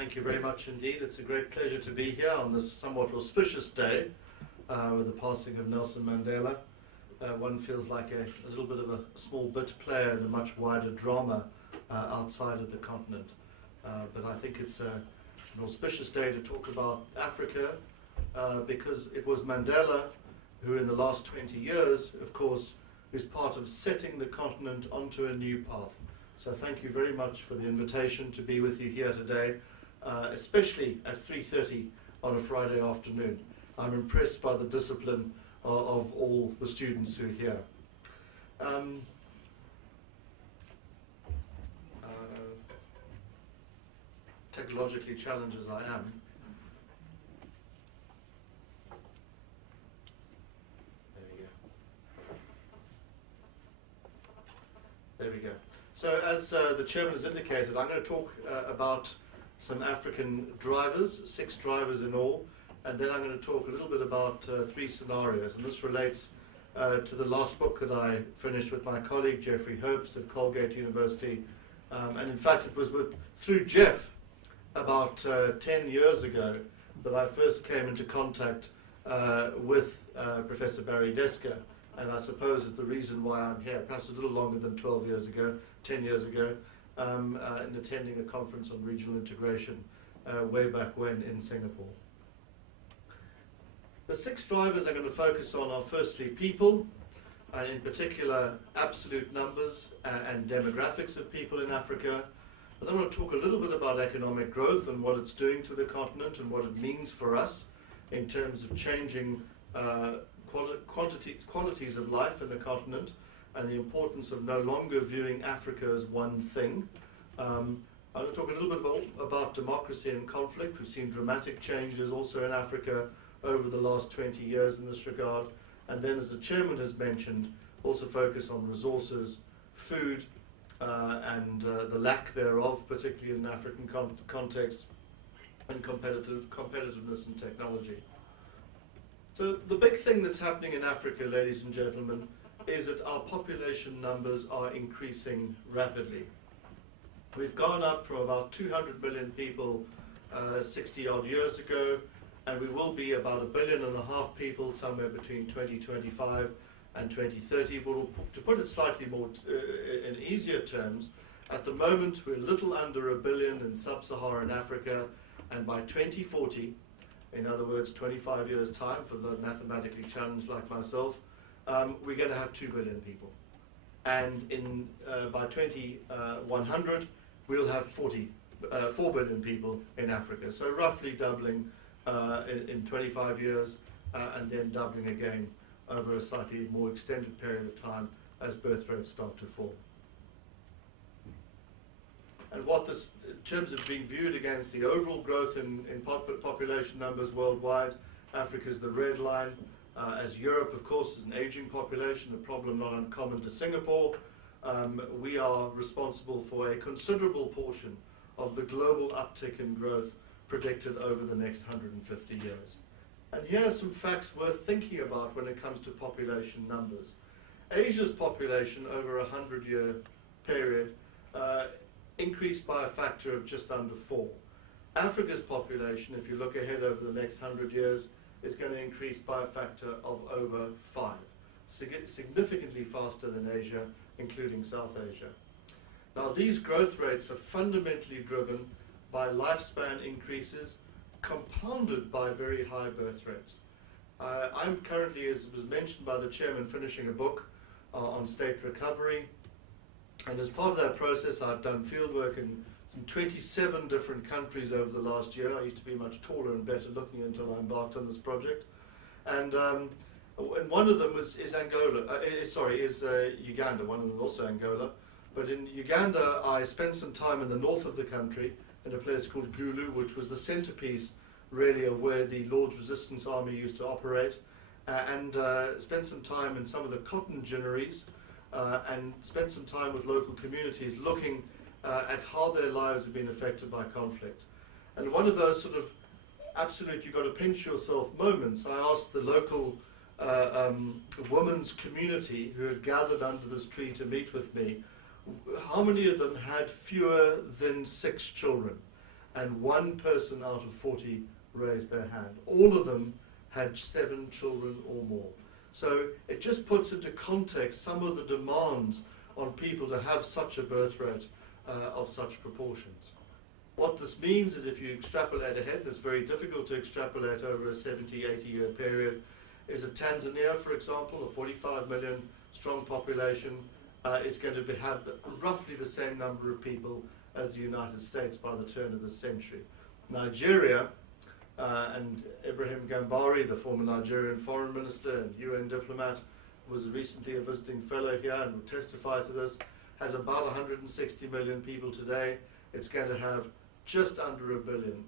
Thank you very much indeed. It's a great pleasure to be here on this somewhat auspicious day with the passing of Nelson Mandela. One feels like a little bit of a small bit player in a much wider drama outside of the continent. But I think it's an auspicious day to talk about Africa because it was Mandela who in the last 20 years, of course, is part of setting the continent onto a new path. So thank you very much for the invitation to be with you here today, especially at 3:30 on a Friday afternoon. I'm impressed by the discipline of all the students who are here. Technologically challenged as I am, there we go. So as the chairman has indicated, I'm going to talk about some African drivers, 6 drivers in all, and then I'm going to talk a little bit about 3 scenarios. And this relates to the last book that I finished with my colleague Jeffrey Herbst at Colgate University. And in fact, it was through Jeff about 10 years ago that I first came into contact with Professor Barry Desker. And I suppose is the reason why I'm here, perhaps a little longer than 12 years ago, 10 years ago, in attending a conference on regional integration way back when in Singapore. The 6 drivers I'm going to focus on are firstly people, and in particular absolute numbers and demographics of people in Africa. And then I want to talk a little bit about economic growth and what it's doing to the continent and what it means for us in terms of changing qualities of life in the continent and the importance of no longer viewing Africa as one thing. I'm going to talk a little bit about democracy and conflict. We've seen dramatic changes also in Africa over the last 20 years in this regard. And then, as the chairman has mentioned, also focus on resources, food, and the lack thereof, particularly in an African context, and competitiveness and technology. So the big thing that's happening in Africa, ladies and gentlemen, is that our population numbers are increasing rapidly. We've gone up from about 200 million people 60 odd years ago, and we will be about 1.5 billion people somewhere between 2025 and 2030. But to put it slightly more in easier terms, at the moment we're a little under 1 billion in sub-Saharan Africa, and by 2040, in other words, 25 years' time for the mathematically challenged like myself, we're going to have 2 billion people. And by 2100, we'll have 4 billion people in Africa. So roughly doubling in 25 years, and then doubling again over a slightly more extended period of time as birth rates start to fall. And what this, in terms of being viewed against the overall growth in population numbers worldwide, Africa's the red line. As Europe, of course, is an aging population, a problem not uncommon to Singapore. We are responsible for a considerable portion of the global uptick in growth predicted over the next 150 years. And here are some facts worth thinking about when it comes to population numbers. Asia's population over a 100-year period increased by a factor of just under 4. Africa's population, if you look ahead over the next 100 years, is going to increase by a factor of over 5, significantly faster than Asia, including South Asia. Now, these growth rates are fundamentally driven by lifespan increases compounded by very high birth rates. I'm currently, as was mentioned by the chairman, finishing a book on state recovery. And as part of that process, I've done fieldwork in some 27 different countries over the last year. I used to be much taller and better looking until I embarked on this project. And one of them is Uganda. One of them is also Angola. But in Uganda, I spent some time in the north of the country in a place called Gulu, which was the centerpiece, really, of where the Lord's Resistance Army used to operate, and spent some time in some of the cotton ginneries, and spent some time with local communities looking at how their lives have been affected by conflict. And one of those sort of absolute you've got to pinch yourself moments, I asked the local women's community who had gathered under this tree to meet with me, how many of them had fewer than 6 children? and 1 person out of 40 raised their hand. All of them had 7 children or more. So it just puts into context some of the demands on people to have such a birth rate of such proportions. What this means is if you extrapolate ahead, and it's very difficult to extrapolate over a 70, 80-year period, is that Tanzania, for example, a 45 million strong population, is going to have roughly the same number of people as the United States by the turn of the century. Nigeria, and Ibrahim Gambari, the former Nigerian foreign minister and UN diplomat, was recently a visiting fellow here and will testify to this, has about 160 million people today. It's going to have just under 1 billion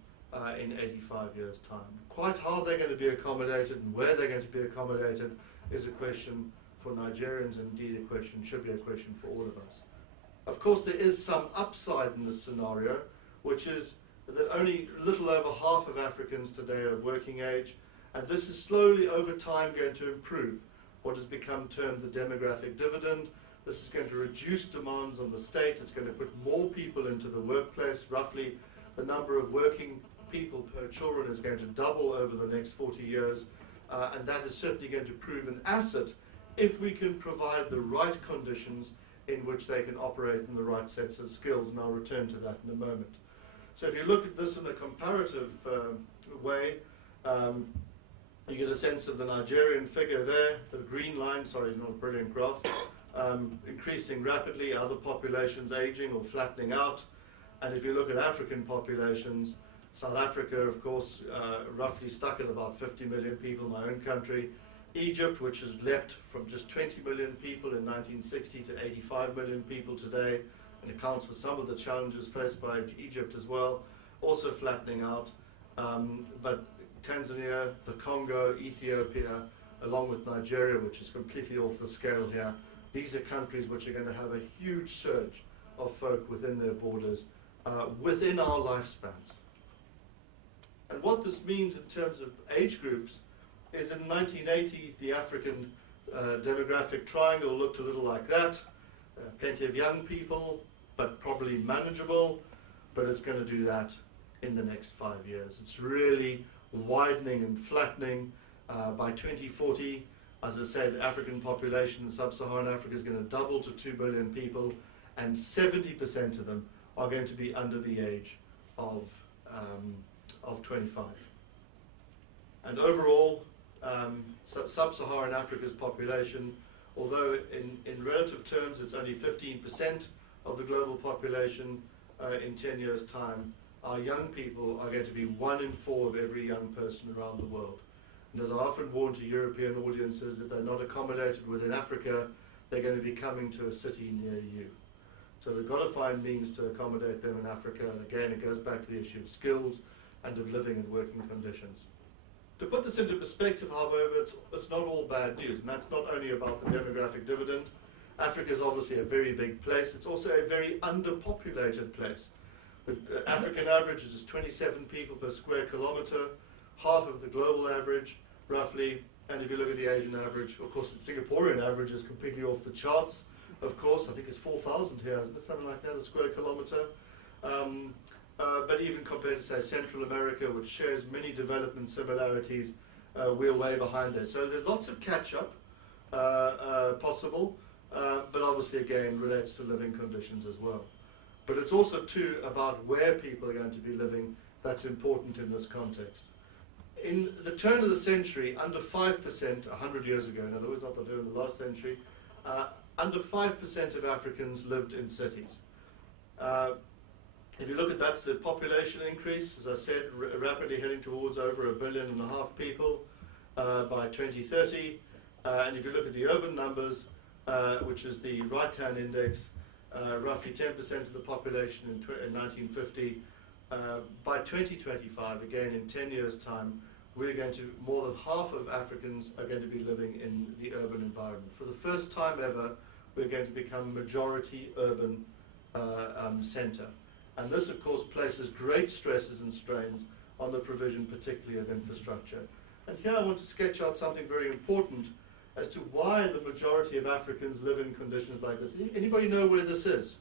in 85 years' time. Quite how they're going to be accommodated and where they're going to be accommodated is a question for Nigerians, and indeed should be a question for all of us. Of course, there is some upside in this scenario, which is that only a little over half of Africans today are of working age, and this is slowly over time going to improve what has become termed the demographic dividend. This is going to reduce demands on the state. It's going to put more people into the workplace. Roughly the number of working people per children is going to double over the next 40 years, and that is certainly going to prove an asset if we can provide the right conditions in which they can operate in the right sets of skills, and I'll return to that in a moment. So if you look at this in a comparative way, you get a sense of the Nigerian figure there. The green line, sorry, is not a brilliant graph, increasing rapidly, other populations aging or flattening out. And if you look at African populations, South Africa, of course, roughly stuck at about 50 million people, my own country. Egypt, which has leapt from just 20 million people in 1960 to 85 million people today, and accounts for some of the challenges faced by Egypt as well, also flattening out. But Tanzania, the Congo, Ethiopia, along with Nigeria, which is completely off the scale here, these are countries which are going to have a huge surge of folk within their borders, within our lifespans. And what this means in terms of age groups is in 1980, the African demographic triangle looked a little like that. Plenty of young people, but probably manageable, but it's going to do that in the next 5 years. It's really widening and flattening. By 2040, as I say, the African population in sub-Saharan Africa is going to double to 2 billion people, and 70% of them are going to be under the age of 25. And overall, sub-Saharan Africa's population, although in relative terms it's only 15% of the global population, in 10 years' time, our young people are going to be 1 in 4 of every young person around the world. And as I often warn to European audiences, if they're not accommodated within Africa, they're going to be coming to a city near you. So we've got to find means to accommodate them in Africa, and again it goes back to the issue of skills and of living and working conditions. To put this into perspective, however, it's not all bad news, and that's not only about the demographic dividend. Africa is obviously a very big place. It's also a very underpopulated place. The African average is just 27 people per square kilometre, half of the global average, roughly. And if you look at the Asian average, of course, the Singaporean average is completely off the charts. Of course, I think it's 4,000 here, isn't it? Something like that, a square kilometre. But even compared to, say, Central America, which shares many development similarities, we're way behind there. So there's lots of catch-up possible, but obviously, again, relates to living conditions as well. But it's also, too, about where people are going to be living that's important in this context. In the turn of the century, under 5%, 100 years ago, in other words, not in the last century, under 5% of Africans lived in cities. If you look at that's the population increase, as I said, rapidly heading towards over 1.5 billion people by 2030. And if you look at the urban numbers, which is the right-hand index, roughly 10% of the population in 1950. By 2025, again in 10 years' time, we're going to, more than half of Africans are going to be living in the urban environment. For the first time ever, we're going to become majority urban centre. And this, of course, places great stresses and strains on the provision, particularly of infrastructure. And here I want to sketch out something very important as to why the majority of Africans live in conditions like this. Anybody know where this is?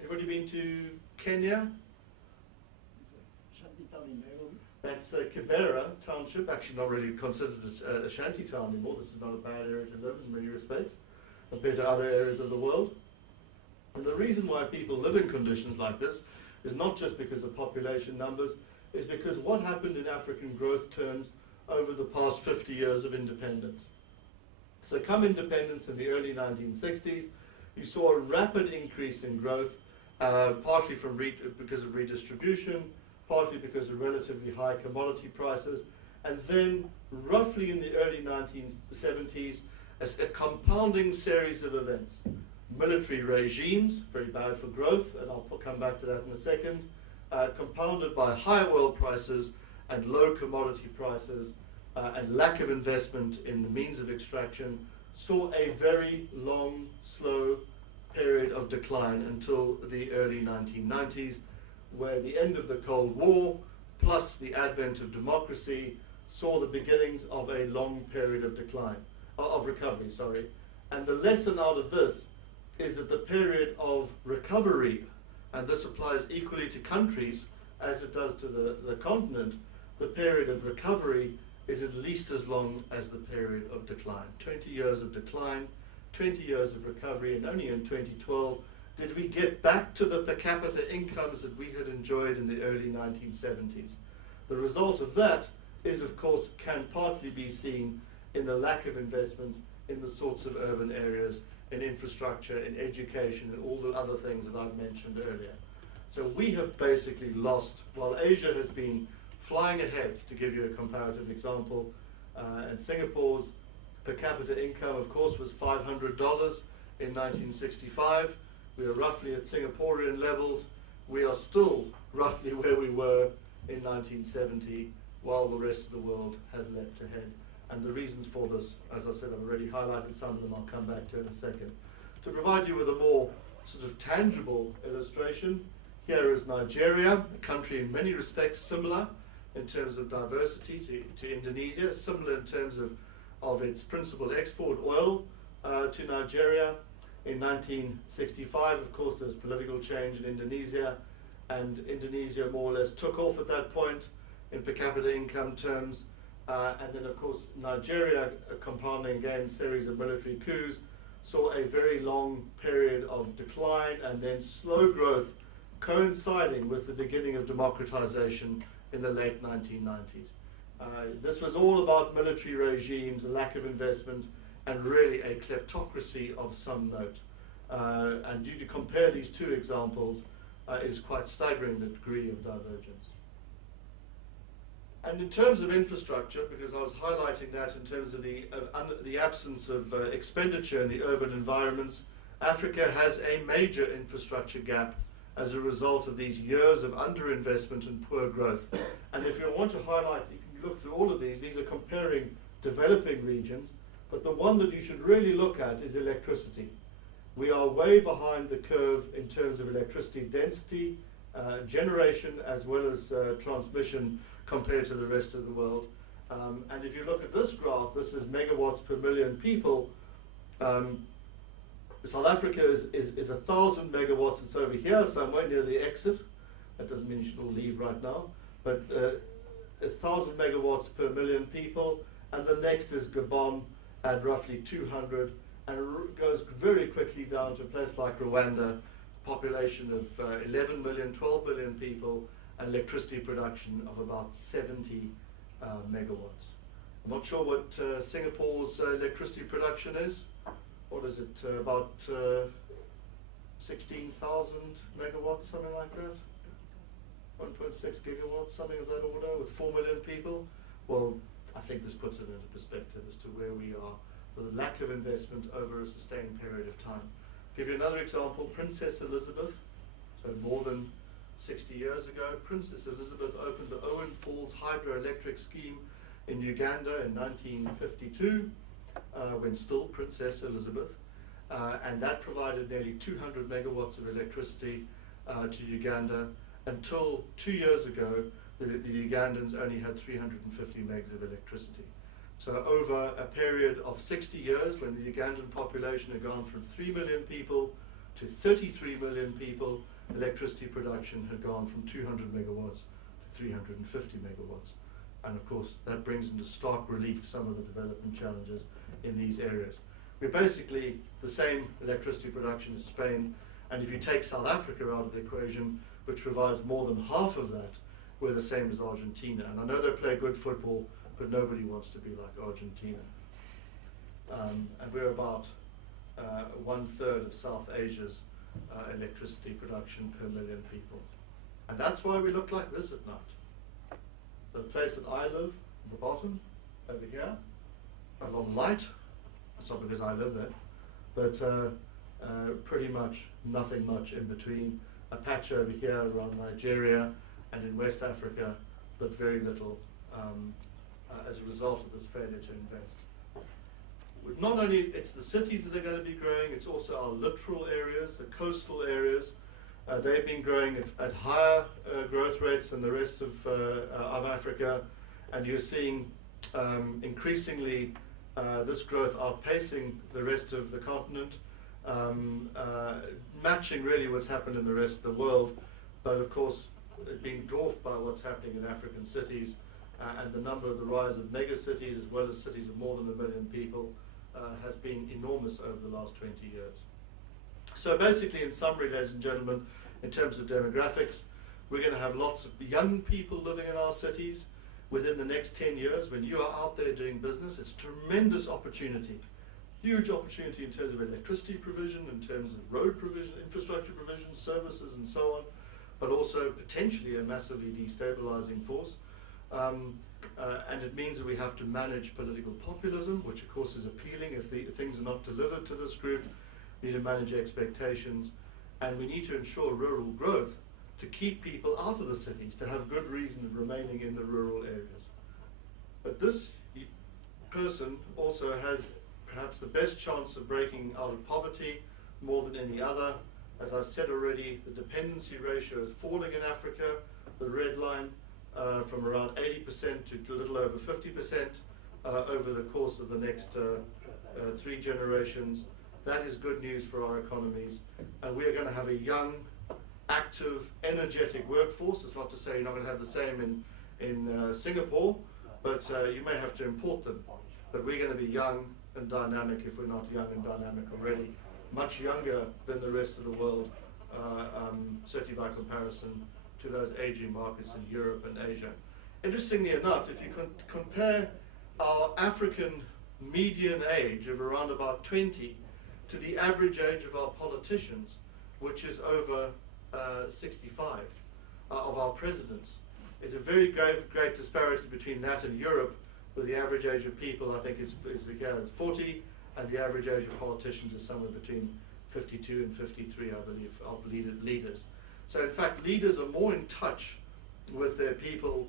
Anybody been to Kenya? That's Kibera Township, actually not really considered a shanty town anymore. This is not a bad area to live in many respects compared to other areas of the world. And the reason why people live in conditions like this is not just because of population numbers, is because what happened in African growth terms over the past 50 years of independence. So come independence in the early 1960s, you saw a rapid increase in growth, partly because of redistribution, partly because of relatively high commodity prices, and then roughly in the early 1970s, a compounding series of events. Military regimes, very bad for growth, and I'll come back to that in a second, compounded by high oil prices and low commodity prices and lack of investment in the means of extraction, saw a very long, slow period of decline until the early 1990s, where the end of the Cold War plus the advent of democracy saw the beginnings of a long period of decline, of recovery, sorry. And the lesson out of this is that the period of recovery, and this applies equally to countries as it does to the continent, the period of recovery is at least as long as the period of decline. 20 years of decline, 20 years of recovery, and only in 2012 did we get back to the per capita incomes that we had enjoyed in the early 1970s. The result of that is, of course, can partly be seen in the lack of investment in the sorts of urban areas, in infrastructure, in education, and all the other things that I've mentioned earlier. So we have basically lost, while Asia has been flying ahead, to give you a comparative example, and Singapore's per capita income, of course, was $500 in 1965. We are roughly at Singaporean levels. We are still roughly where we were in 1970, while the rest of the world has leapt ahead. And the reasons for this, as I said, I've already highlighted some of them. I'll come back to in a second. To provide you with a more sort of tangible illustration, here is Nigeria, a country in many respects similar in terms of diversity to Indonesia, similar in terms of its principal export, oil, to Nigeria. In 1965, of course, there was political change in Indonesia, and Indonesia more or less took off at that point in per capita income terms. And then, of course, Nigeria, compounding again a series of military coups, saw a very long period of decline and then slow growth coinciding with the beginning of democratization in the late 1990s. This was all about military regimes, a lack of investment, and really a kleptocracy of some note. And you to compare these two examples is quite staggering, the degree of divergence. And in terms of infrastructure, because I was highlighting that in terms of the absence of expenditure in the urban environments, Africa has a major infrastructure gap as a result of these years of underinvestment and poor growth. And if you want to highlight, you can look through all of these are comparing developing regions, but the one that you should really look at is electricity. We are way behind the curve in terms of electricity density, generation, as well as transmission compared to the rest of the world. And if you look at this graph, this is megawatts per million people. South Africa is 1,000 megawatts. It's over here somewhere near the exit. That doesn't mean you should all leave right now. But it's 1,000 megawatts per million people. And the next is Gabon at roughly 200. And it goes very quickly down to a place like Rwanda, population of 11 million, 12 million people, and electricity production of about 70 megawatts. I'm not sure what Singapore's electricity production is. What is it, about 16,000 megawatts, something like that? 1.6 gigawatts, something of that order, with 4 million people? Well, I think this puts it into perspective as to where we are, with a lack of investment over a sustained period of time. Give you another example, Princess Elizabeth, so more than 60 years ago, Princess Elizabeth opened the Owen Falls hydroelectric scheme in Uganda in 1952, when still Princess Elizabeth, and that provided nearly 200 megawatts of electricity to Uganda. Until 2 years ago, the Ugandans only had 350 megs of electricity. So over a period of 60 years, when the Ugandan population had gone from 3 million people to 33 million people, electricity production had gone from 200 megawatts to 350 megawatts. And of course, that brings into stark relief some of the development challenges in these areas. We're basically the same electricity production as Spain, and if you take South Africa out of the equation, which provides more than half of that, we're the same as Argentina. And I know they play good football, but nobody wants to be like Argentina. And we're about 1/3 of South Asia's electricity production per million people. And that's why we look like this at night. The place that I live, at the bottom, over here, a lot of light. It's not because I live there, but pretty much nothing much in between. A patch over here around Nigeria and in West Africa, but very little as a result of this failure to invest. Not only it's the cities that are going to be growing, it's also our littoral areas, the coastal areas. They've been growing at higher growth rates than the rest of Africa, and you're seeing increasingly this growth outpacing the rest of the continent, matching really what's happened in the rest of the world, but of course being dwarfed by what's happening in African cities, and the rise of mega cities as well as cities of more than 1 million people has been enormous over the last 20 years. So basically, in summary, ladies and gentlemen, in terms of demographics, we're going to have lots of young people living in our cities within the next 10 years. When you are out there doing business, it's a tremendous opportunity, huge opportunity in terms of electricity provision, in terms of road provision, infrastructure provision, services and so on, but also potentially a massively destabilizing force. And it means that we have to manage political populism, which of course is appealing if things are not delivered to this group. We need to manage expectations, and we need to ensure rural growth to keep people out of the cities, to have good reason of remaining in the rural areas. But this person also has perhaps the best chance of breaking out of poverty more than any other. As I've said already, the dependency ratio is falling in Africa, the red line, from around 80% to a little over 50% over the course of the next 3 generations. That is good news for our economies. And we are going to have a young, active, energetic workforce. It's not to say you're not going to have the same in Singapore, but you may have to import them. But we're going to be young and dynamic if we're not young and dynamic already. Much younger than the rest of the world, certainly by comparison to those aging markets in Europe and Asia. Interestingly enough, if you compare our African median age of around about 20 to the average age of our politicians, which is over 65, of our presidents, is a very great disparity between that and Europe, where the average age of people, I think, is 40, and the average age of politicians is somewhere between 52 and 53, I believe, of leaders. So in fact, leaders are more in touch with their people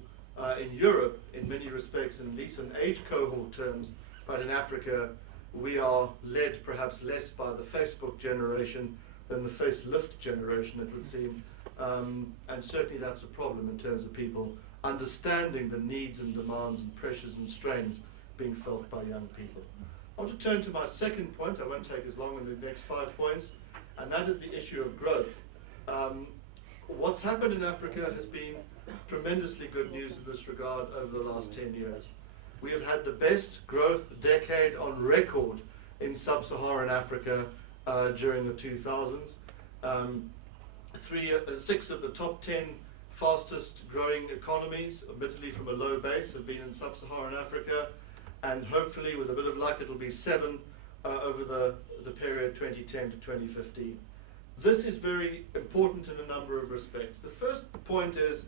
in Europe in many respects, and at least in age cohort terms, but in Africa we are led perhaps less by the Facebook generation than the facelift generation, it would seem. And certainly that's a problem in terms of people understanding the needs and demands and pressures and strains being felt by young people. I want to turn to my second point. I won't take as long in the next 5 points, and that is the issue of growth. What's happened in Africa has been tremendously good news in this regard over the last 10 years. We have had the best growth decade on record in sub-Saharan Africa during the 2000s. 6 of the top 10 fastest growing economies, admittedly from a low base, have been in sub-Saharan Africa, and hopefully with a bit of luck it'll be 7 over the period 2010 to 2015. This is very important in a number of respects. The first point is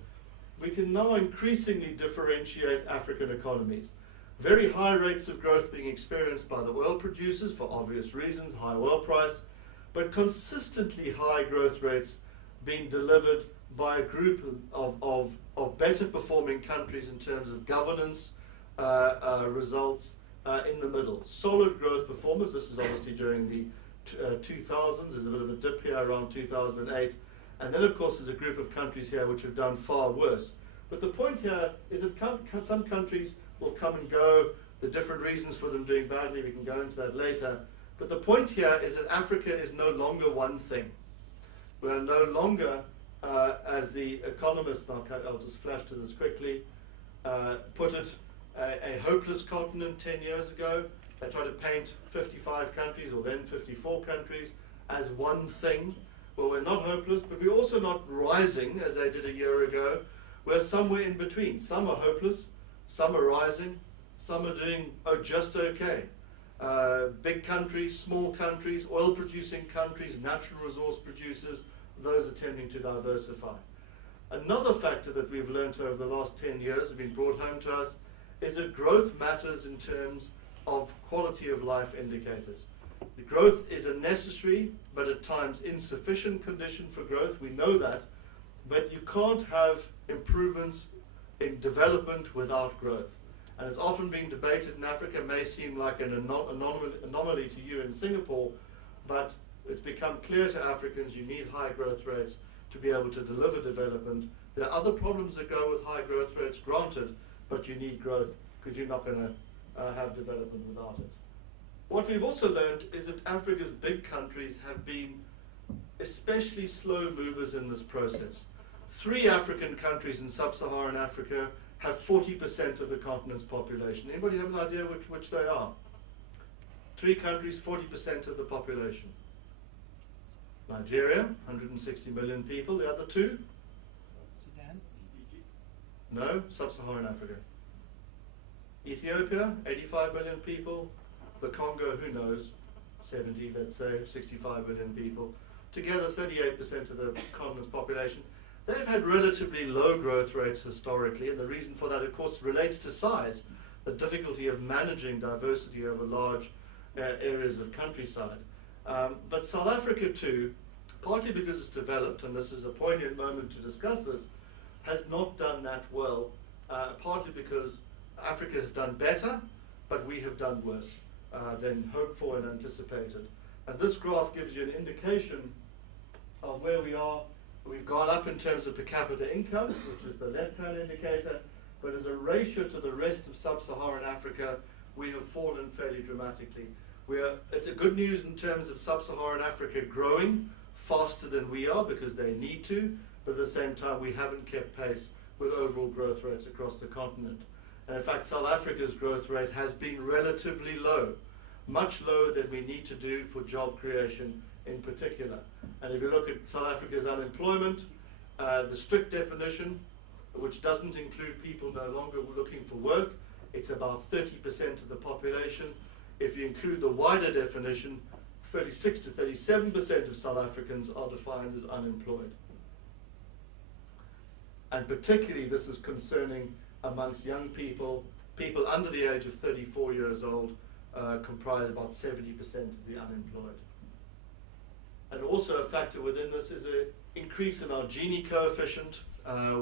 we can now increasingly differentiate African economies. Very high rates of growth being experienced by the oil producers for obvious reasons, high oil price, but consistently high growth rates being delivered by a group of better performing countries in terms of governance results in the middle. Solid growth performance. This is obviously during the 2000s. There's a bit of a dip here around 2008. And then, of course, there's a group of countries here which have done far worse. But the point here is that some countries will come and go. The different reasons for them doing badly, we can go into that later. But the point here is that Africa is no longer one thing. We are no longer as the economist, I'll just flash to this quickly, put it, a hopeless continent 10 years ago. They tried to paint 55 countries, or then 54 countries, as one thing. Well, we're not hopeless, but we're also not rising, as they did a year ago. We're somewhere in between. Some are hopeless, some are rising, some are doing just okay. Big countries, small countries, oil-producing countries, natural resource producers, those attempting to diversify. Another factor that we've learned over the last 10 years, has been brought home to us, is that growth matters in terms of quality of life indicators. The growth is a necessary, but at times insufficient condition for growth. We know that, but you can't have improvements in development without growth. And it's often being debated in Africa, may seem like an anomaly to you in Singapore, but it's become clear to Africans you need high growth rates to be able to deliver development. There are other problems that go with high growth rates, granted, but you need growth because you're not going to have development without it. What we've also learned is that Africa's big countries have been especially slow movers in this process. 3 African countries in sub-Saharan Africa have 40% of the continent's population. Anybody have an idea which they are? 3 countries, 40% of the population. Nigeria, 160 million people. The other 2? Sudan? No, sub-Saharan Africa. Ethiopia, 85 million people. The Congo, who knows, 70, let's say, 65 million people. Together, 38% of the continent's population. They've had relatively low growth rates historically, and the reason for that, of course, relates to size, the difficulty of managing diversity over large areas of countryside. But South Africa, too, partly because it's developed, and this is a poignant moment to discuss this, has not done that well, partly because Africa has done better, but we have done worse than hoped for and anticipated. And this graph gives you an indication of where we are. We've gone up in terms of per capita income, which is the left-hand indicator, but as a ratio to the rest of sub-Saharan Africa, we have fallen fairly dramatically. It's a good news in terms of sub-Saharan Africa growing faster than we are because they need to, but at the same time we haven't kept pace with overall growth rates across the continent. And in fact, South Africa's growth rate has been relatively low, much lower than we need to do for job creation in particular. And if you look at South Africa's unemployment, the strict definition, which doesn't include people no longer looking for work, it's about 30% of the population. If you include the wider definition, 36 to 37% of South Africans are defined as unemployed. And particularly this is concerning amongst young people. People under the age of 34 years old comprise about 70% of the unemployed. And also a factor within this is an increase in our Gini coefficient.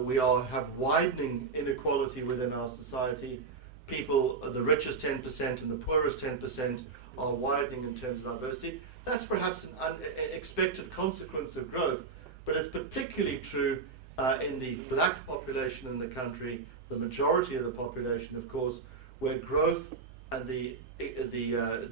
We have widening inequality within our society. People, the richest 10% and the poorest 10% are widening in terms of diversity. That's perhaps an unexpected consequence of growth, but it's particularly true in the black population in the country, the majority of the population, of course, where growth and the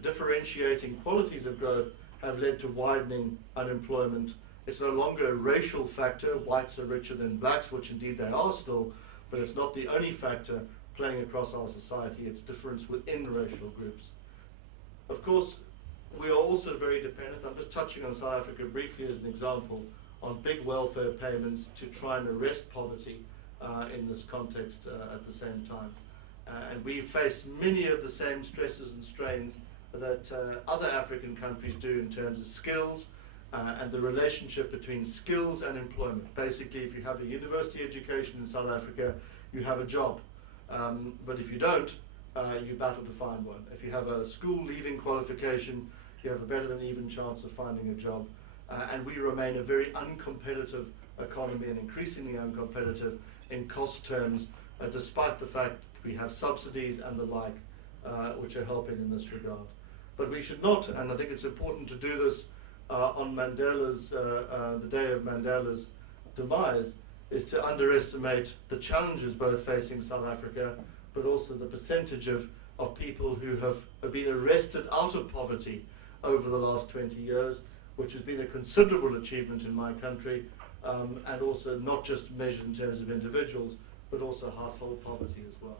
differentiating qualities of growth have led to widening unemployment. It's no longer a racial factor. Whites are richer than blacks, which indeed they are still, but it's not the only factor playing across our society. It's difference within racial groups. Of course, we are also very dependent, I'm just touching on South Africa briefly as an example, on big welfare payments to try and arrest poverty in this context at the same time. And we face many of the same stresses and strains that other African countries do in terms of skills and the relationship between skills and employment. Basically, if you have a university education in South Africa, you have a job. But if you don't, you battle to find one. If you have a school leaving qualification, you have a better than even chance of finding a job. And we remain a very uncompetitive economy and increasingly uncompetitive in cost terms, despite the fact we have subsidies and the like, which are helping in this regard. But we should not, and I think it's important to do this on Mandela's, the day of Mandela's demise, is to underestimate the challenges both facing South Africa, but also the percentage of people who have been arrested out of poverty over the last 20 years, which has been a considerable achievement in my country. and also not just measured in terms of individuals, but also household poverty as well.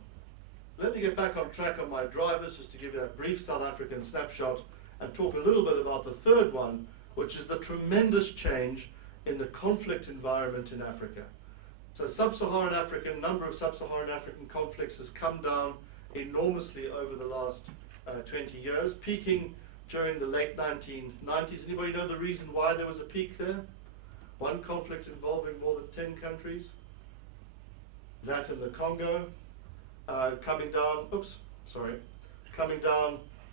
Let me get back on track on my drivers, just to give you a brief South African snapshot and talk a little bit about the third one, which is the tremendous change in the conflict environment in Africa. So Sub-Saharan Africa, number of Sub-Saharan African conflicts has come down enormously over the last 20 years, peaking during the late 1990s. Anybody know the reason why there was a peak there? One conflict involving more than 10 countries. That in the Congo, coming down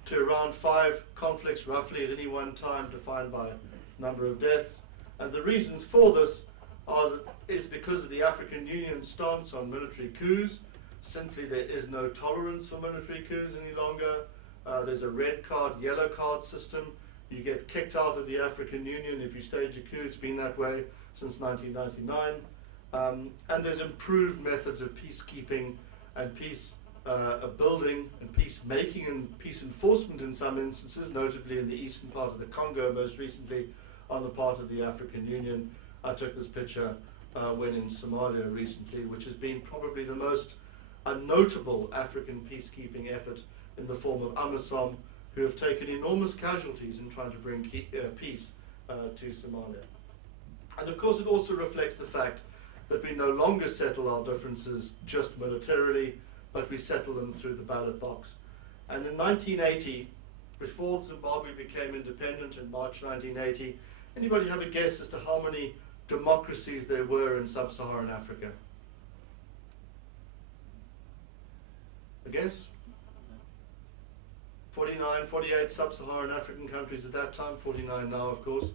to around 5 conflicts roughly at any one time, defined by number of deaths. And the reasons for this is because of the African Union's stance on military coups. Simply, there is no tolerance for military coups any longer. There's a red card, yellow card system. You get kicked out of the African Union if you stage a coup. It's been that way since 1999. And there's improved methods of peacekeeping and peace building and peacemaking and peace enforcement in some instances, notably in the eastern part of the Congo, most recently on the part of the African Union. I took this picture when in Somalia recently, which has been probably the most notable African peacekeeping effort in the form of AMISOM, who have taken enormous casualties in trying to bring peace to Somalia. And of course it also reflects the fact that we no longer settle our differences just militarily, but we settle them through the ballot box. And in 1980, before Zimbabwe became independent in March 1980, anybody have a guess as to how many democracies there were in Sub-Saharan Africa? A guess? 49, 48 Sub-Saharan African countries at that time, 49 now of course,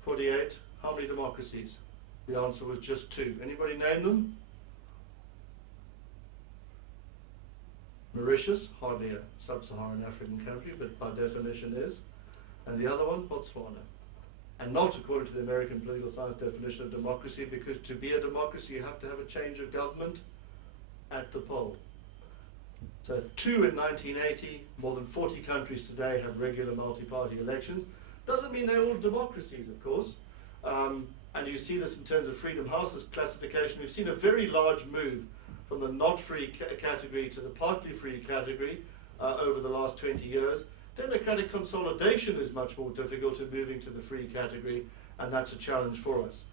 48. How many democracies? The answer was just 2. Anybody name them? Mauritius, hardly a Sub-Saharan African country, but by definition is. And the other one, Botswana. And not according to the American political science definition of democracy, because to be a democracy you have to have a change of government at the poll. So 2 in 1980, more than 40 countries today have regular multi-party elections. Doesn't mean they're all democracies, of course. And you see this in terms of Freedom House's classification. We've seen a very large move from the not free category to the partly free category over the last 20 years. Democratic consolidation is much more difficult in moving to the free category, and that's a challenge for us.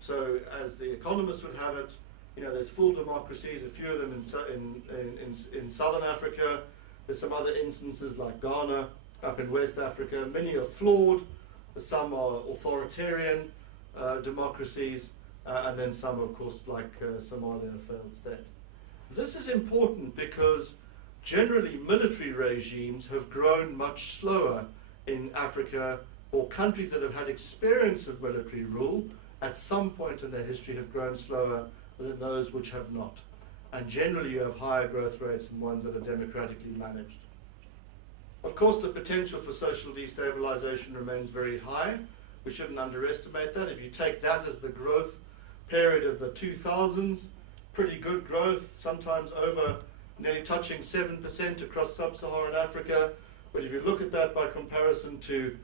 So as the economists would have it, you know, there's full democracies, a few of them in Southern Africa. There's some other instances like Ghana, up in West Africa. Many are flawed, some are authoritarian democracies, and then some, of course, like Somalia, a failed state. This is important because generally military regimes have grown much slower in Africa, or countries that have had experience of military rule at some point in their history have grown slower than those which have not. And generally you have higher growth rates than ones that are democratically managed. Of course, the potential for social destabilization remains very high. We shouldn't underestimate that. If you take that as the growth period of the 2000s, pretty good growth, sometimes over nearly touching 7% across sub-Saharan Africa. But if you look at that by comparison to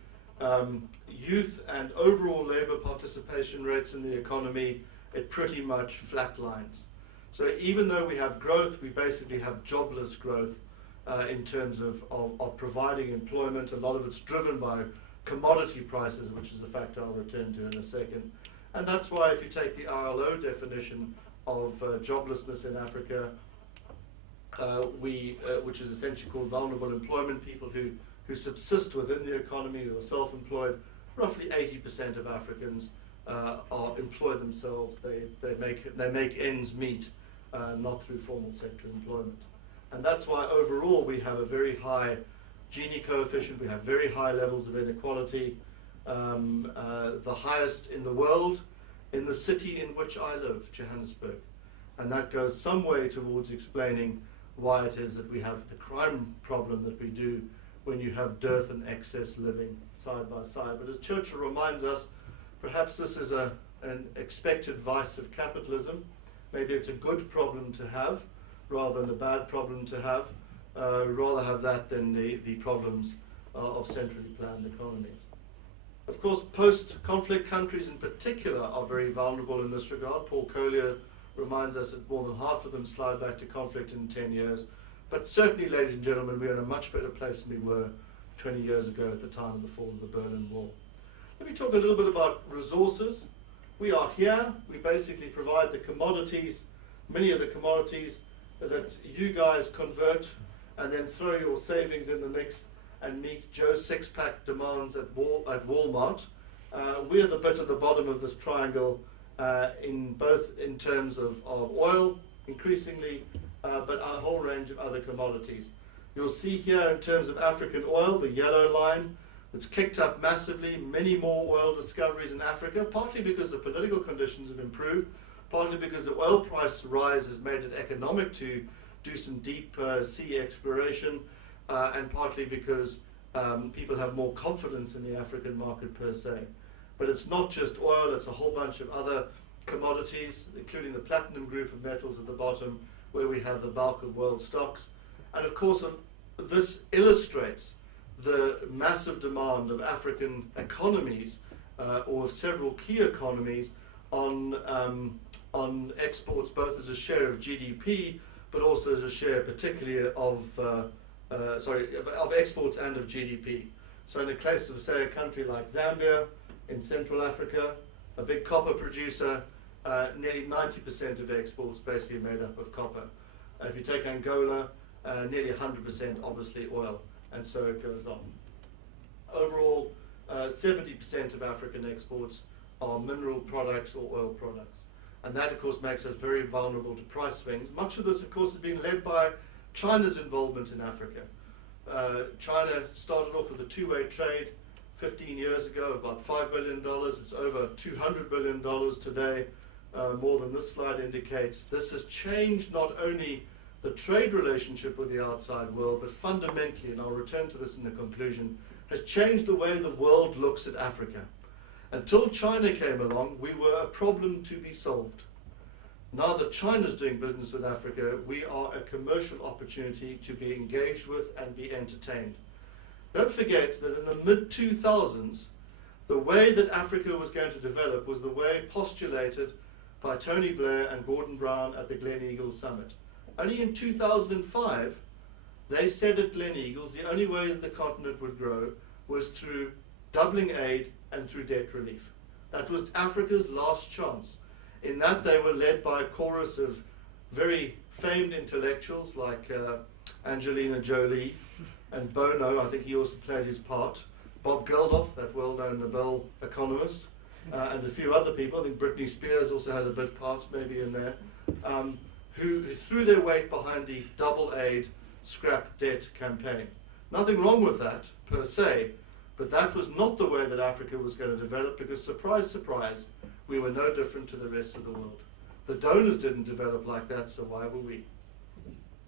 youth and overall labor participation rates in the economy, it pretty much flatlines. So even though we have growth, we basically have jobless growth in terms of providing employment. A lot of it's driven by commodity prices, which is a factor I'll return to in a second. And that's why if you take the ILO definition of joblessness in Africa, which is essentially called vulnerable employment, people who subsist within the economy, who are self-employed, roughly 80% of Africans employ themselves. They make ends meet, not through formal sector employment. And that's why overall we have a very high Gini coefficient, we have very high levels of inequality, the highest in the world, in the city in which I live, Johannesburg. And that goes some way towards explaining why it is that we have the crime problem that we do when you have dearth and excess living side by side. But as Churchill reminds us, perhaps this is an expected vice of capitalism. Maybe it's a good problem to have rather than a bad problem to have. Rather have that than the problems of centrally planned economies. Of course, post-conflict countries in particular are very vulnerable in this regard. Paul Collier reminds us that more than half of them slide back to conflict in 10 years. But certainly, ladies and gentlemen, we're in a much better place than we were 20 years ago at the time of the fall of the Berlin Wall. Let me talk a little bit about resources. We are here. We basically provide the commodities, many of the commodities that you guys convert and then throw your savings in the mix and meet Joe's six-pack demands at Walmart. We're the bit at the bottom of this triangle in terms of oil, increasingly, but a whole range of other commodities. You'll see here in terms of African oil, the yellow line, it's kicked up massively, many more oil discoveries in Africa, partly because the political conditions have improved, partly because the oil price rise has made it economic to do some deep sea exploration, and partly because people have more confidence in the African market per se. But it's not just oil, it's a whole bunch of other commodities, including the platinum group of metals at the bottom, where we have the bulk of world stocks. And of course, this illustrates the massive demand of African economies, or of several key economies, on exports, both as a share of GDP, but also as a share particularly of exports and of GDP. So in the case of, say, a country like Zambia in Central Africa, a big copper producer, nearly 90% of exports basically made up of copper. If you take Angola, nearly 100% obviously oil, and so it goes on. Overall, 70% of African exports are mineral products or oil products. And that, of course, makes us very vulnerable to price swings. Much of this, of course, has been led by China's involvement in Africa. China started off with a two-way trade 15 years ago, about $5 billion. It's over $200 billion today, more than this slide indicates. This has changed not only the trade relationship with the outside world, but fundamentally, and I'll return to this in the conclusion, has changed the way the world looks at Africa. Until China came along, we were a problem to be solved. Now that China's doing business with Africa, we are a commercial opportunity to be engaged with and be entertained. Don't forget that in the mid-2000s, the way that Africa was going to develop was the way postulated by Tony Blair and Gordon Brown at the Gleneagles Summit. Only in 2005, they said at Gleneagles the only way that the continent would grow was through doubling aid and through debt relief. That was Africa's last chance. In that, they were led by a chorus of very famed intellectuals like Angelina Jolie and Bono. I think he also played his part. Bob Geldof, that well-known Nobel economist, and a few other people. I think Britney Spears also had a bit part maybe in there, who threw their weight behind the double aid scrap debt campaign. Nothing wrong with that per se, but that was not the way that Africa was going to develop, because surprise, surprise, we were no different to the rest of the world. The donors didn't develop like that, so why were we?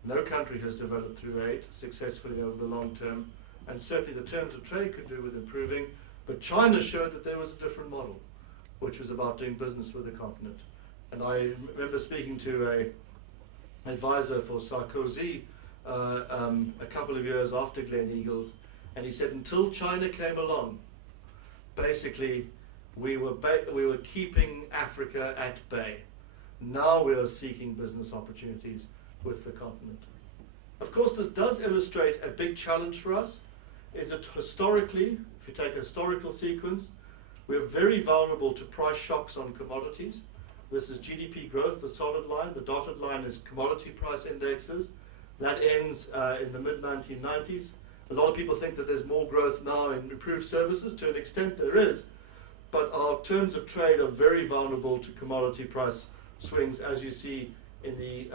No country has developed through aid successfully over the long term, and certainly the terms of trade could do with improving, but China showed that there was a different model, which was about doing business with the continent. And I remember speaking to an advisor for Sarkozy a couple of years after Gleneagles, and he said until China came along, basically we were keeping Africa at bay. Now we are seeking business opportunities with the continent. Of course, this does illustrate a big challenge for us, is that historically, if you take a historical sequence, we're very vulnerable to price shocks on commodities. This is GDP growth, the solid line. The dotted line is commodity price indexes. That ends in the mid-1990s. A lot of people think that there's more growth now in improved services. To an extent there is, but our terms of trade are very vulnerable to commodity price swings, as you see in the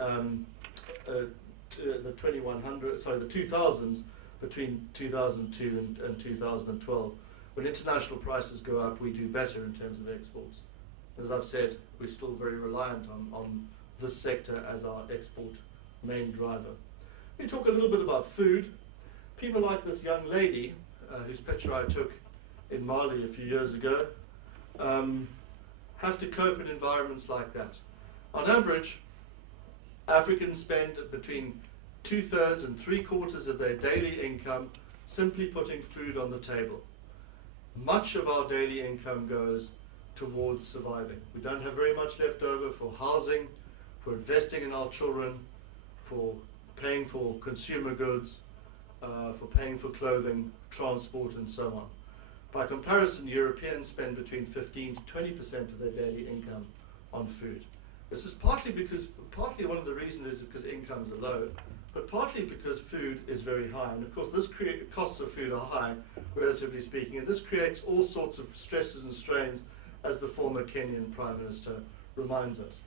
2000s, between 2002 and 2012. When international prices go up, we do better in terms of exports. As I've said, we're still very reliant on this sector as our export main driver. We talk a little bit about food. People like this young lady, whose picture I took in Mali a few years ago, have to cope in environments like that. On average, Africans spend between 2/3 and 3/4 of their daily income simply putting food on the table. much of our daily income goes towards surviving. We don't have very much left over for housing, for investing in our children, for paying for consumer goods, for paying for clothing, transport, and so on. By comparison, Europeans spend between 15 to 20% of their daily income on food. This is partly one of the reasons is because incomes are low, but partly because food is very high. And of course, costs of food are high, relatively speaking, and this creates all sorts of stresses and strains, as the former Kenyan Prime Minister reminds us.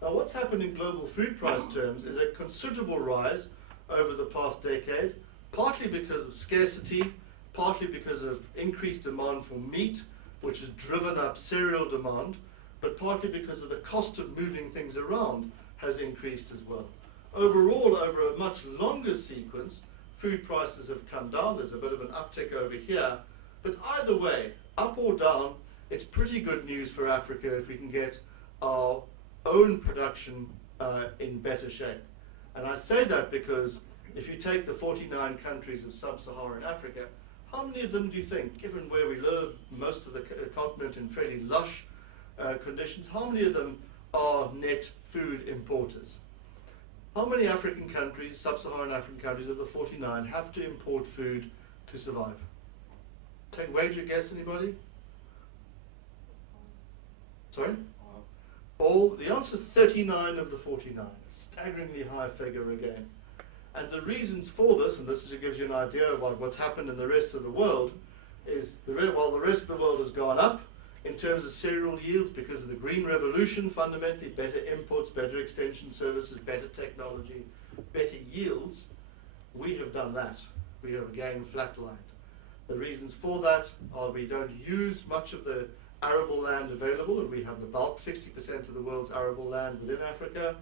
Now, what's happened in global food price terms is a considerable rise over the past decade, partly because of scarcity, partly because of increased demand for meat, which has driven up cereal demand, but partly because of the cost of moving things around has increased as well. Overall, over a much longer sequence, food prices have come down. There's a bit of an uptick over here, but either way, up or down, it's pretty good news for Africa if we can get our own production in better shape. And I say that because if you take the 49 countries of sub-Saharan Africa, how many of them do you think, given where we live, most of the continent in fairly lush conditions, how many of them are net food importers? How many African countries, sub-Saharan African countries of the 49, have to import food to survive? Wager guess, anybody? Sorry? All. The answer is 39 of the 49. Staggeringly high figure again. And the reasons for this, and this gives you an idea about what's happened in the rest of the world, is while the rest of the world has gone up in terms of cereal yields because of the Green Revolution, fundamentally better inputs, better extension services, better technology, better yields, we have done that. We have again flatlined. The reasons for that are we don't use much of the arable land available, and we have the bulk, 60% of the world's arable land within Africa,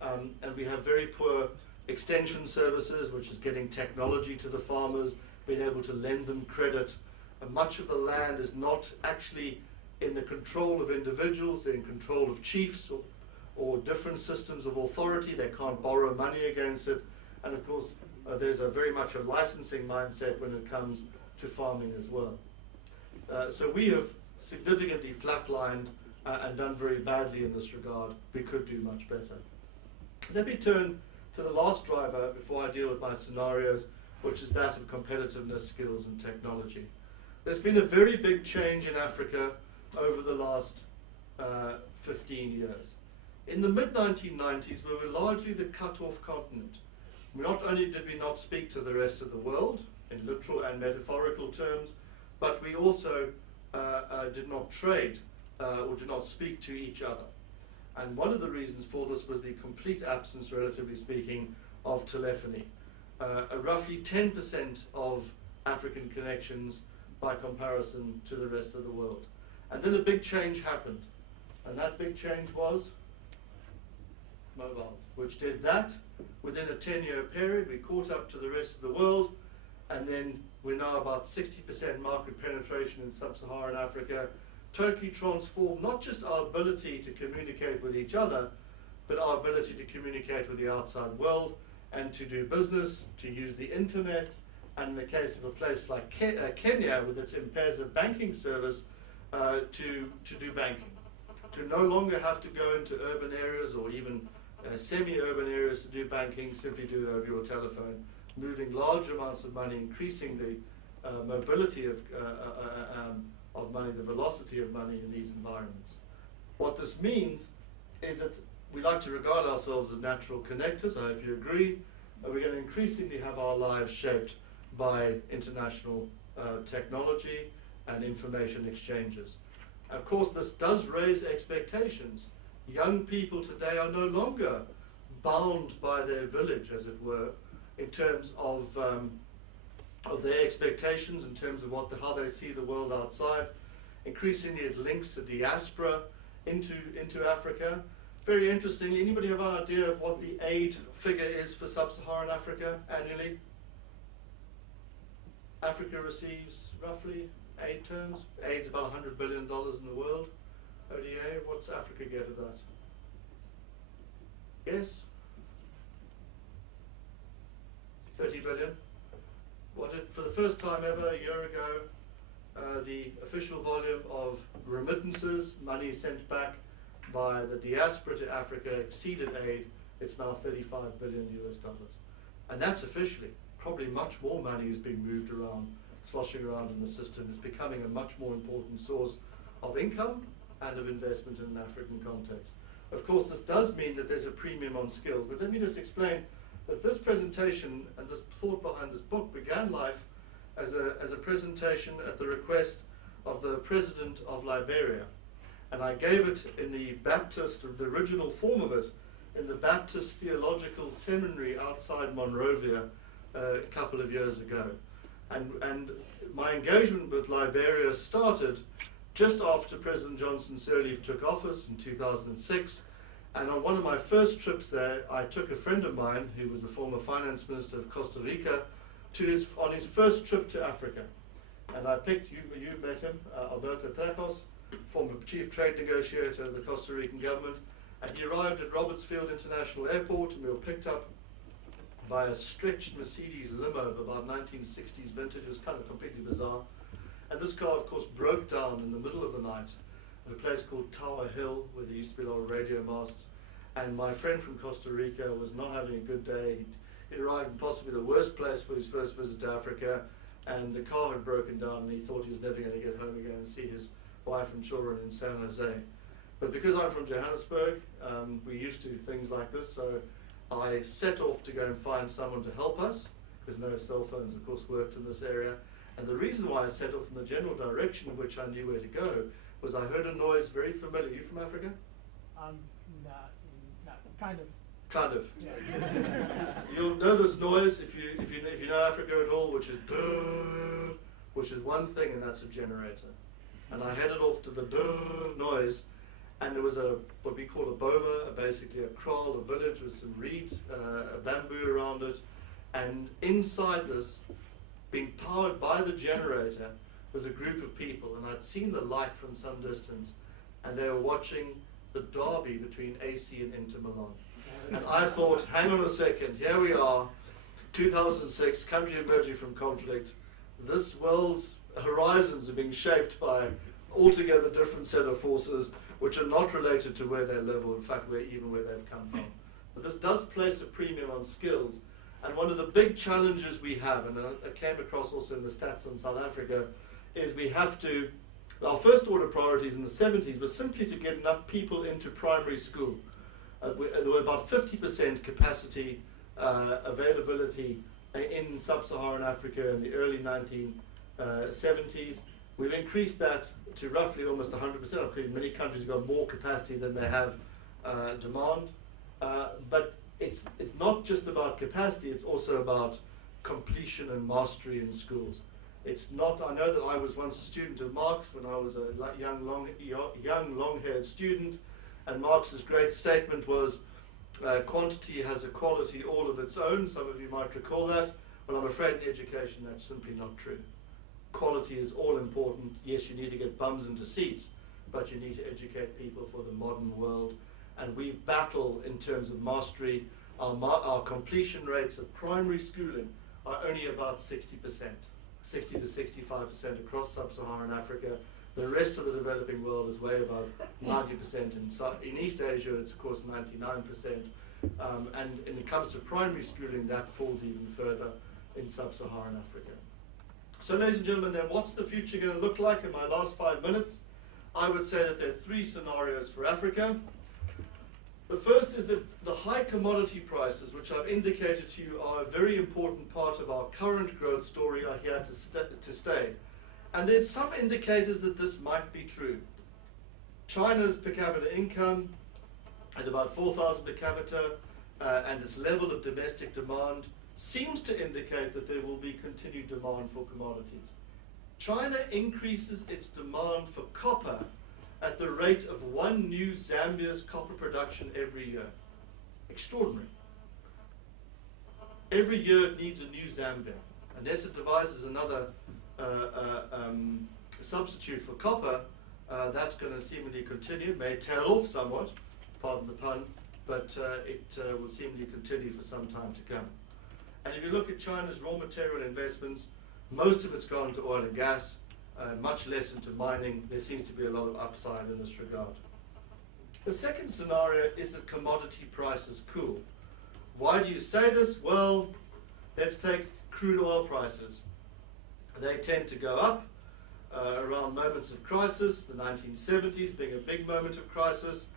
and we have very poor extension services, which is getting technology to the farmers, being able to lend them credit. And much of the land is not actually in the control of individuals, they're in control of chiefs or different systems of authority. They can't borrow money against it. And of course, there's very much a licensing mindset when it comes to farming as well. So we have significantly flatlined and done very badly in this regard. We could do much better. Let me turn to the last driver before I deal with my scenarios, which is that of competitiveness, skills, and technology. There's been a very big change in Africa over the last 15 years. In the mid-1990s, we were largely the cut-off continent. Not only did we not speak to the rest of the world, in literal and metaphorical terms, but we also did not trade or did not speak to each other. And one of the reasons for this was the complete absence, relatively speaking, of telephony. Roughly 10% of African connections by comparison to the rest of the world. And then a big change happened. And that big change was mobiles, which did that within a 10-year period. We caught up to the rest of the world, and then we're now about 60% market penetration in sub-Saharan Africa, totally transformed not just our ability to communicate with each other, but our ability to communicate with the outside world and to do business, to use the internet, and in the case of a place like Kenya with its M-Pesa banking service, to do banking. To no longer have to go into urban areas or even semi-urban areas to do banking, simply do it over your telephone, moving large amounts of money, increasing the mobility of money, the velocity of money in these environments. What this means is that we like to regard ourselves as natural connectors. I hope you agree. We're going to increasingly have our lives shaped by international technology and information exchanges. Of course, this does raise expectations. Young people today are no longer bound by their village, as it were, in terms of their expectations, in terms of how they see the world outside. Increasingly, it links the diaspora into Africa. Very interestingly, anybody have an idea of what the aid figure is for sub-Saharan Africa annually? Africa receives roughly, aid terms, aid's about $100 billion in the world. ODA, what's Africa get of that? Yes? 30 billion. For the first time ever, a year ago, the official volume of remittances, money sent back by the diaspora to Africa exceeded aid. It's now $35 billion US. And that's officially. Probably much more money is being moved around, sloshing around in the system. It's becoming a much more important source of income and of investment in an African context. Of course, this does mean that there's a premium on skills, but let me just explain that this presentation and this thought behind this book began life as a presentation at the request of the president of Liberia. And I gave it in the Baptist, or the original form of it, in the Baptist Theological Seminary outside Monrovia a couple of years ago. And my engagement with Liberia started just after President Johnson Sirleaf took office in 2006. And on one of my first trips there, I took a friend of mine, who was the former finance minister of Costa Rica, on his first trip to Africa. And I picked, you've met him, Alberto Trejos, former chief trade negotiator of the Costa Rican government. And he arrived at Robertsfield International Airport, and we were picked up by a stretched Mercedes limo of about 1960s vintage. It was kind of completely bizarre. And this car, of course, broke down in the middle of the night at a place called Tower Hill, where there used to be a lot of radio masts. And my friend from Costa Rica was not having a good day. He'd arrived in possibly the worst place for his first visit to Africa, and the car had broken down, and he thought he was never going to get home again and see his wife and children in San Jose. But because I'm from Johannesburg, we're used to things like this, so I set off to go and find someone to help us, because no cell phones, of course, worked in this area. And the reason why I set off in the general direction in which I knew where to go was I heard a noise very familiar. You from Africa? Not kind of. Kind of. Yeah. You'll know this noise if you know Africa at all, which is one thing, and that's a generator. And I headed off to the noise, and there was what we call a boma, basically a kraal, a village with some reed, a bamboo around it, and inside this, being powered by the generator, was a group of people, and I'd seen the light from some distance, and they were watching the derby between AC and Inter Milan. And I thought, hang on a second, here we are, 2006, country emerging from conflict. This world's horizons are being shaped by altogether different set of forces which are not related to where they live, or in fact even where they've come from. But this does place a premium on skills. And one of the big challenges we have, and I came across also in the stats on South Africa, is we have to, our first order priorities in the 70s was simply to get enough people into primary school. There were about 50% capacity availability in sub-Saharan Africa in the early 1970s. We've increased that to roughly almost 100%. Many countries have got more capacity than they have demand. But it's not just about capacity, it's also about completion and mastery in schools. It's not, I know that I was once a student of Marx when I was a young long-haired student, and Marx's great statement was, quantity has a quality all of its own. Some of you might recall that. Well, I'm afraid in education that's simply not true. Quality is all important. Yes, you need to get bums into seats, but you need to educate people for the modern world. And we battle in terms of mastery. Our completion rates of primary schooling are only about 60%, 60 to 65% across sub-Saharan Africa. The rest of the developing world is way above 90%. In East Asia, it's of course 99%. And when it comes to primary schooling, that falls even further in sub-Saharan Africa. So ladies and gentlemen, then what's the future going to look like in my last 5 minutes? I would say that there are 3 scenarios for Africa. The first is that the high commodity prices, which I've indicated to you are a very important part of our current growth story, are here to stay. And there's some indicators that this might be true. China's per capita income at about 4,000 per capita and its level of domestic demand seems to indicate that there will be continued demand for commodities. China increases its demand for copper at the rate of 1 new Zambia's copper production every year. Extraordinary. Every year it needs a new Zambia. Unless it devises another substitute for copper, that's going to seemingly continue. It may tail off somewhat, pardon the pun, but it will seemingly continue for some time to come. And if you look at China's raw material investments, most of it's gone to oil and gas. much less into mining. There seems to be a lot of upside in this regard. The second scenario is that commodity prices cool. Why do you say this? Well, let's take crude oil prices. They tend to go up around moments of crisis, the 1970s being a big moment of crisis.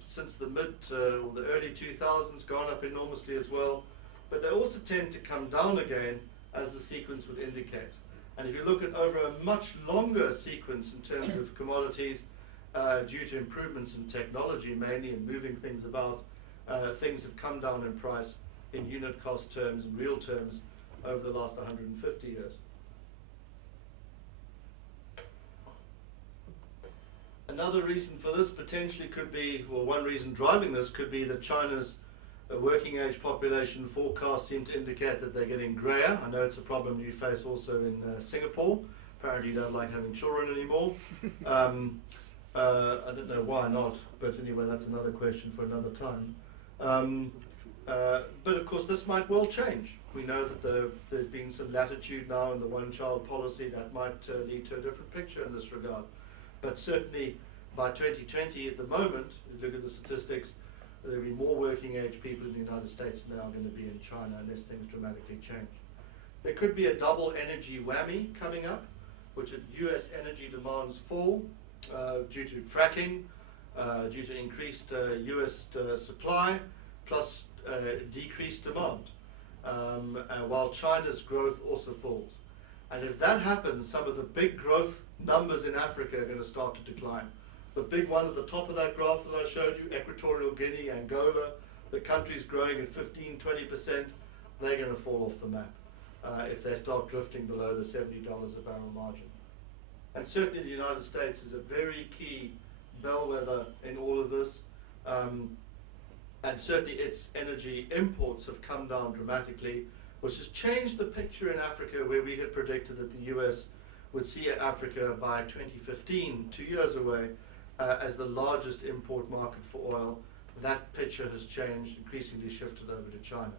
Since the mid or the early 2000s, gone up enormously as well. But they also tend to come down again, as the sequence would indicate. And if you look at over a much longer sequence in terms of commodities, due to improvements in technology mainly and moving things about, things have come down in price in unit cost terms and real terms over the last 150 years. Another reason for this potentially could be, well, one reason driving this could be that China's working age population forecasts seem to indicate that they're getting grayer. I know it's a problem you face also in Singapore. Apparently you don't like having children anymore. I don't know why not, but anyway, that's another question for another time. But of course, this might well change. We know that there's been some latitude now in the one-child policy that might lead to a different picture in this regard. But certainly by 2020 at the moment, if you look at the statistics, there will be more working age people in the United States than there are going to be in China unless things dramatically change. There could be a double energy whammy coming up, which US energy demands fall due to fracking, due to increased US supply, plus decreased demand, while China's growth also falls. And if that happens, some of the big growth numbers in Africa are going to start to decline. The big one at the top of that graph that I showed you, Equatorial Guinea, Angola, the countries growing at 15–20%, they're going to fall off the map if they start drifting below the $70 a barrel margin. And certainly the United States is a very key bellwether in all of this. And certainly its energy imports have come down dramatically, which has changed the picture in Africa, where we had predicted that the US would see Africa by 2015, 2 years away, as the largest import market for oil. That picture has changed, increasingly shifted over to China.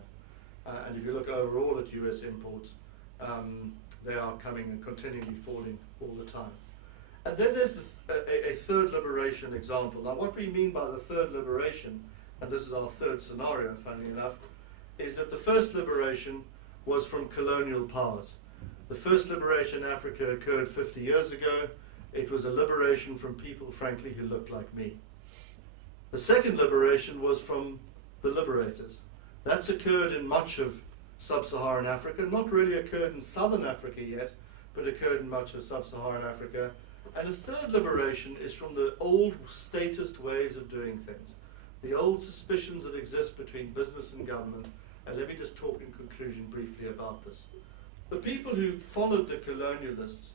And if you look overall at US imports, they are coming and continually falling all the time. And then there's a third liberation example. Now what we mean by the third liberation, and this is our third scenario, funnily enough, is that the first liberation was from colonial powers. The first liberation in Africa occurred 50 years ago. It was a liberation from people, frankly, who looked like me. The second liberation was from the liberators. That's occurred in much of sub-Saharan Africa, not really occurred in southern Africa yet, but occurred in much of sub-Saharan Africa. And the third liberation is from the old statist ways of doing things, the old suspicions that exist between business and government. And let me just talk in conclusion briefly about this. The people who followed the colonialists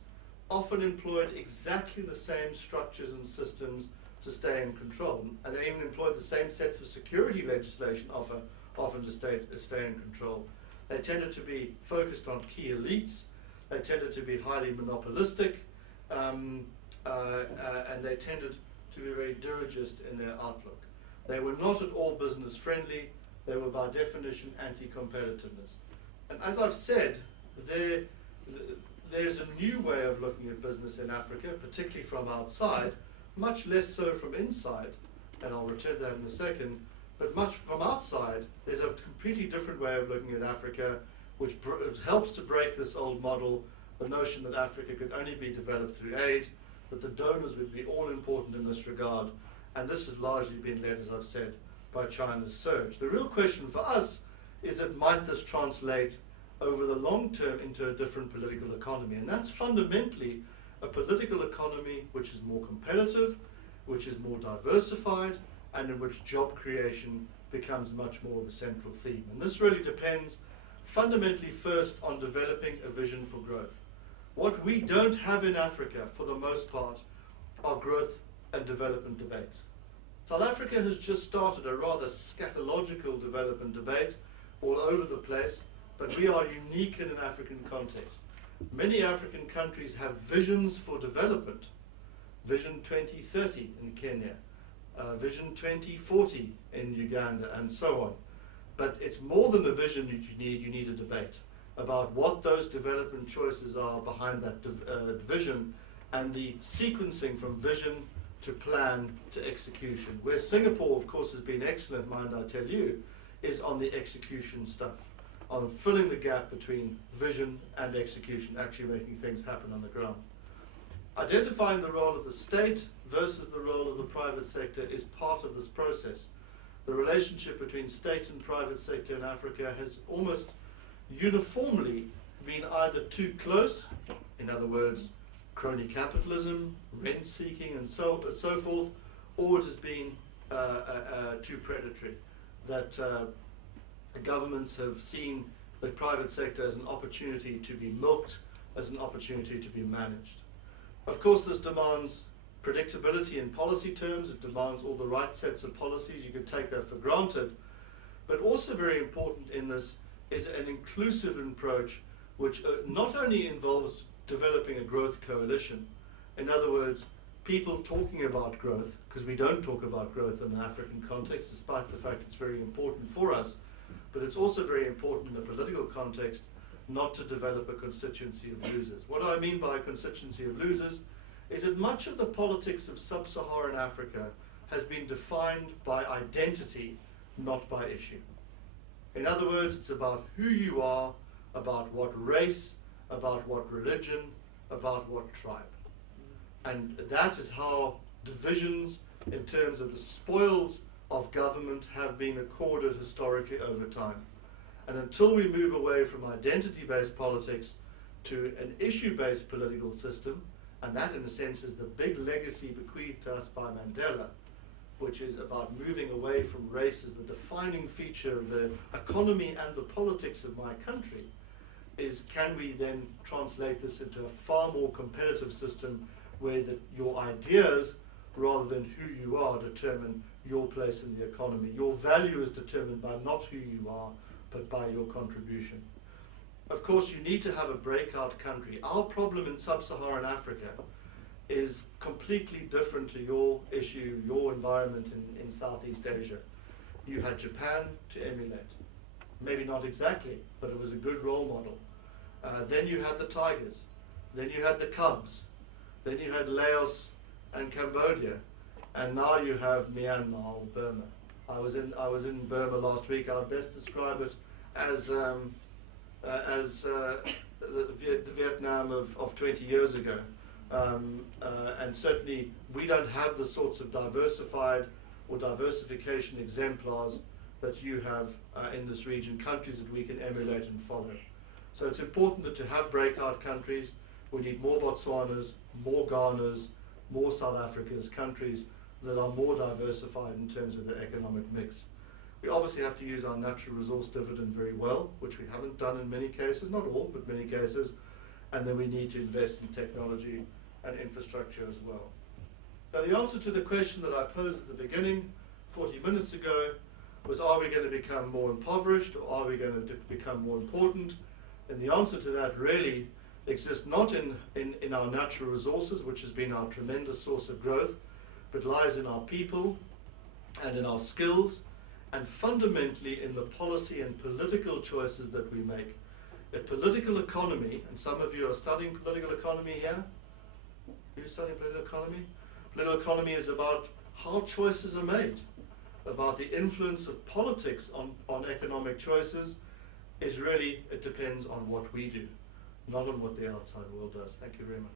often employed exactly the same structures and systems to stay in control, and they even employed the same sets of security legislation often to stay in control. They tended to be focused on key elites, they tended to be highly monopolistic, and they tended to be very dirigist in their outlook. They were not at all business friendly, they were by definition anti-competitiveness. And as I've said, there's a new way of looking at business in Africa, particularly from outside, much less so from inside, and I'll return to that in a second, but much from outside, there's a completely different way of looking at Africa, which helps to break this old model, the notion that Africa could only be developed through aid, that the donors would be all important in this regard, and this has largely been led, as I've said, by China's surge. The real question for us is that might this translate over the long term into a different political economy, and that's fundamentally a political economy which is more competitive, which is more diversified, and in which job creation becomes much more of a central theme. And this really depends fundamentally first on developing a vision for growth. What we don't have in Africa, for the most part, are growth and development debates. South Africa has just started a rather scatological development debate all over the place, but we are unique in an African context. Many African countries have visions for development. Vision 2030 in Kenya, Vision 2040 in Uganda, and so on. But it's more than a vision that you need a debate. about what those development choices are behind that vision, and the sequencing from vision to plan to execution. Where Singapore, of course, has been excellent, mind I tell you, is on the execution stuff, on filling the gap between vision and execution, actually making things happen on the ground. Identifying the role of the state versus the role of the private sector is part of this process. The relationship between state and private sector in Africa has almost uniformly been either too close, in other words, crony capitalism, rent seeking, and so forth, or it has been too predatory. That governments have seen the private sector as an opportunity to be milked, as an opportunity to be managed. Of course, this demands predictability in policy terms. It demands all the right sets of policies. You can take that for granted. But also very important in this is an inclusive approach, which not only involves developing a growth coalition, in other words, people talking about growth, because we don't talk about growth in an African context, despite the fact it's very important for us, but it's also very important in the political context not to develop a constituency of losers. What I mean by a constituency of losers is that much of the politics of sub-Saharan Africa has been defined by identity, not by issue. In other words, it's about who you are, about what race, about what religion, about what tribe. And that is how divisions in terms of the spoils of government have been accorded historically over time. And until we move away from identity-based politics to an issue-based political system, and that in a sense is the big legacy bequeathed to us by Mandela, which is about moving away from race as the defining feature of the economy and the politics of my country, is can we then translate this into a far more competitive system where your ideas, rather than who you are, determine your place in the economy. Your value is determined by not who you are, but by your contribution. Of course, you need to have a breakout country. Our problem in sub-Saharan Africa is completely different to your issue, your environment in Southeast Asia. You had Japan to emulate. Maybe not exactly, but it was a good role model. Then you had the tigers. Then you had the cubs. Then you had Laos and Cambodia. And now you have Myanmar or Burma. I was in Burma last week. I would best describe it as the Vietnam of 20 years ago. And certainly we don't have the sorts of diversified or diversification exemplars that you have in this region, countries that we can emulate and follow. So it's important that to have breakout countries, we need more Botswanas, more Ghanas, more South Africas, countries that are more diversified in terms of their economic mix. We obviously have to use our natural resource dividend very well, which we haven't done in many cases, not all, but many cases, and then we need to invest in technology and infrastructure as well. So the answer to the question that I posed at the beginning, 40 minutes ago, was are we going to become more impoverished or are we going to become more important? And the answer to that really exists not in our natural resources, which has been our tremendous source of growth, but lies in our people and in our skills, and fundamentally in the policy and political choices that we make. If political economy, and some of you are studying political economy here, are you studying political economy? Political economy is about how choices are made, about the influence of politics on economic choices. Is really, it depends on what we do, not on what the outside world does. Thank you very much.